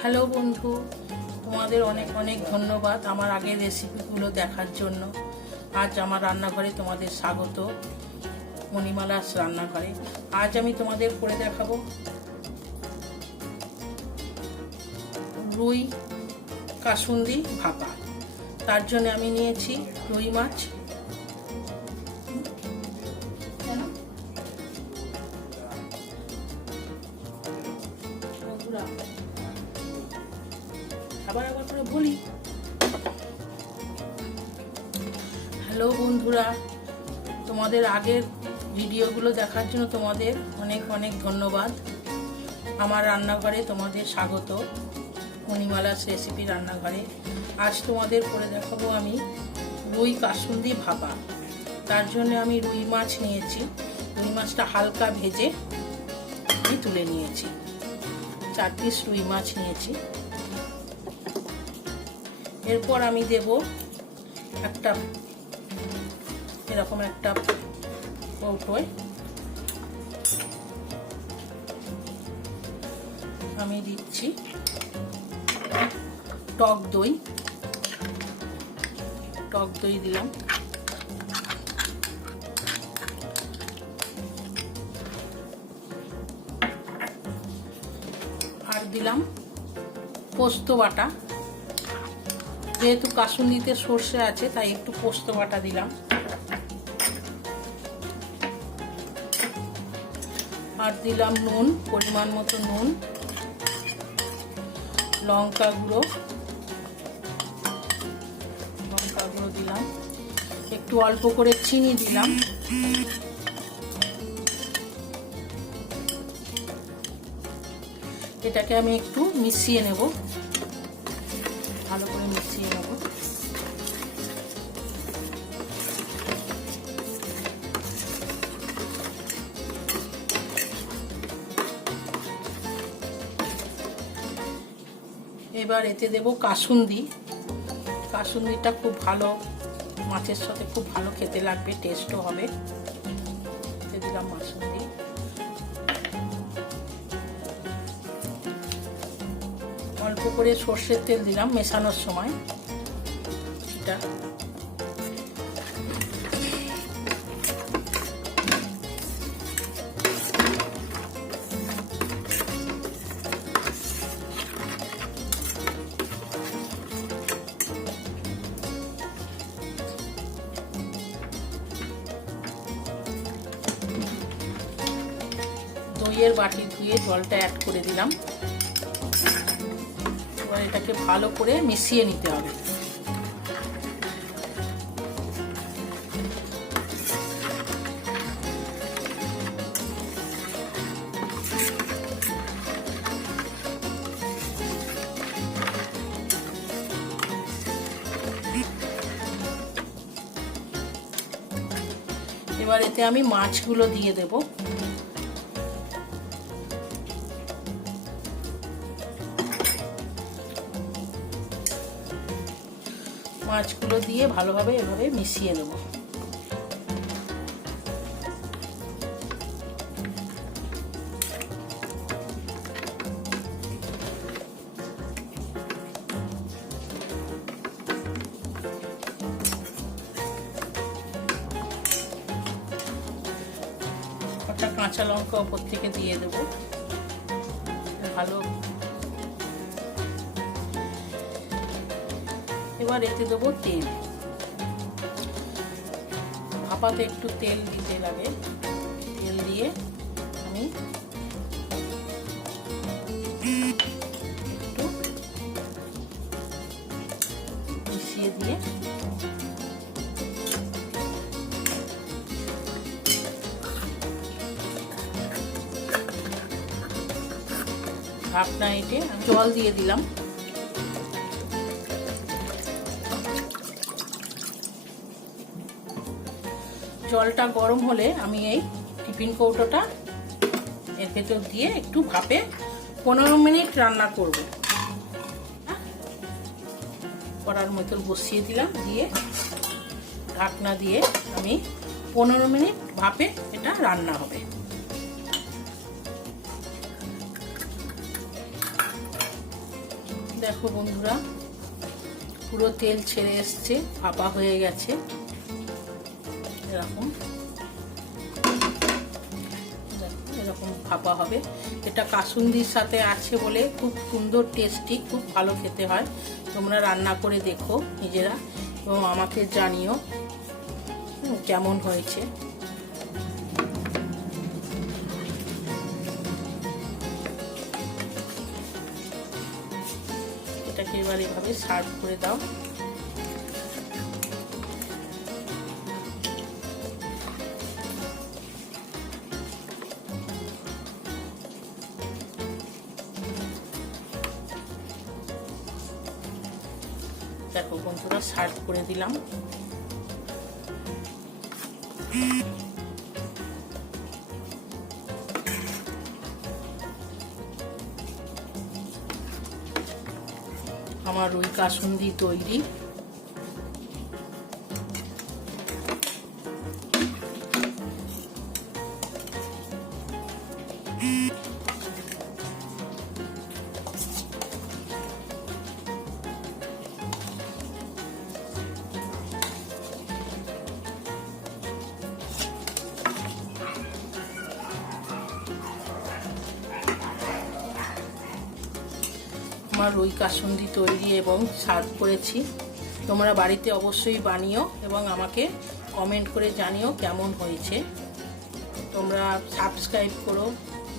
Hello বন্ধু, তোমাদের অনেক অনেক ধন্যবাদ আমার আগের রেসিপিগুলো দেখার জন্য। আজ আমার রান্নাঘরে তোমাদের স্বাগত, মণিমালাস রান্নাঘরে। আজ আমি তোমাদের করে দেখাবো রুই কাসুন্দি ভাপা। তার জন্য আমি নিয়েছি রুই মাছ, আবার করে বলি। হ্যালো বন্ধুরা, তোমাদের আগের ভিডিওগুলো দেখার জন্য তোমাদের অনেক অনেক ধন্যবাদ। আমার রান্নাঘরে তোমাদের স্বাগত, মণিমালাস রেসিপি রান্নাঘরে। আজ তোমাদের করে দেখাবো আমি রুই কাসুন্দি ভাপা। তার জন্য আমি রুই মাছ নিয়েছি। রুই মাছটা হালকা ভেজে আমি তুলে নিয়েছি। 4 পিস রুই মাছ নিয়েছি। এরপর আমি দেব এরকম একটা কৌটোয় আমি দিচ্ছি টক দই দিলাম, আর দিলাম পোস্ত বাটা। যেহেতু কাসুন্দিতে সর্ষে আছে তাই একটু পোস্ত বাটা দিলাম, আর দিলাম নুন, পরিমাণ মতো নুন, লঙ্কা গুঁড়ো দিলাম, একটু অল্প করে চিনি দিলাম, এটাকে আমি একটু মিশিয়ে নেব, ভালো করে মিশিয়ে নেব। এবার এতে দেব কাসুন্দিটা খুব ভালো, মাছের সাথে খুব ভালো খেতে লাগবে, টেস্টও হবে। এতে দিলাম কাসুন্দি, অল্প করে সর্ষের তেল দিলাম মেশানোর সময়। এটা দইয়ের বাটি ধুয়ে জলটা অ্যাড করে দিলাম। এবার এটাকে ভালো করে মিশিয়ে নিতে হবে। এবার এতে আমি মাছগুলো দিয়ে দেব। মাছগুলো দিয়ে ভালোভাবে এভাবে মিশিয়ে নেব। একটা কাঁচা লঙ্কা উপর থেকে দিয়ে দেব। ভালো, এবার এতে দেবো তেল। ভাপাতে একটু তেল দিতে লাগে। তেল দিয়ে আমি একটু মিশিয়ে দিয়ে ঢাকনা এঁটে জল দিয়ে দিলাম। জলটা গরম হলে আমি এই টিফিন কৌটোটা এর ভেতর দিয়ে একটু ভাপে 15 মিনিট রান্না করব। কড়ার মতন বসিয়ে দিলাম, দিয়ে ঢাকনা দিয়ে আমি 15 মিনিট ভাপে এটা রান্না হবে। দেখো বন্ধুরা, পুরো তেল ছেড়ে এসছে, ভাপা হয়ে গেছে। এরকম এরকম ভাপা হবে। এটা কাসুন্দির সাথে আছে বলে খুব সুন্দর টেস্টি, খুব ভালো খেতে হয়। তোমরা রান্না করে দেখো নিজেরা এবং আমাকে জানিও কেমন হয়েছে। এটাকে এবার এভাবে সার্ভ করে দাও। দেখো বন্ধুরা, সার্ভ করে দিলাম। আমার রুই কাসুন্দি তৈরি। আমার রুই কাসুন্দি তৈরি এবং সার্ভ করেছি। তোমরা বাড়িতে অবশ্যই বানিও এবং আমাকে কমেন্ট করে জানিও কেমন হয়েছে। তোমরা সাবস্ক্রাইব করো,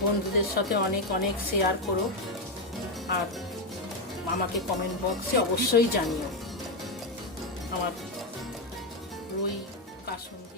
বন্ধুদের সাথে অনেক অনেক শেয়ার করো, আর আমাকে কমেন্ট বক্সে অবশ্যই জানিও আমার রুই কাসুন্দি।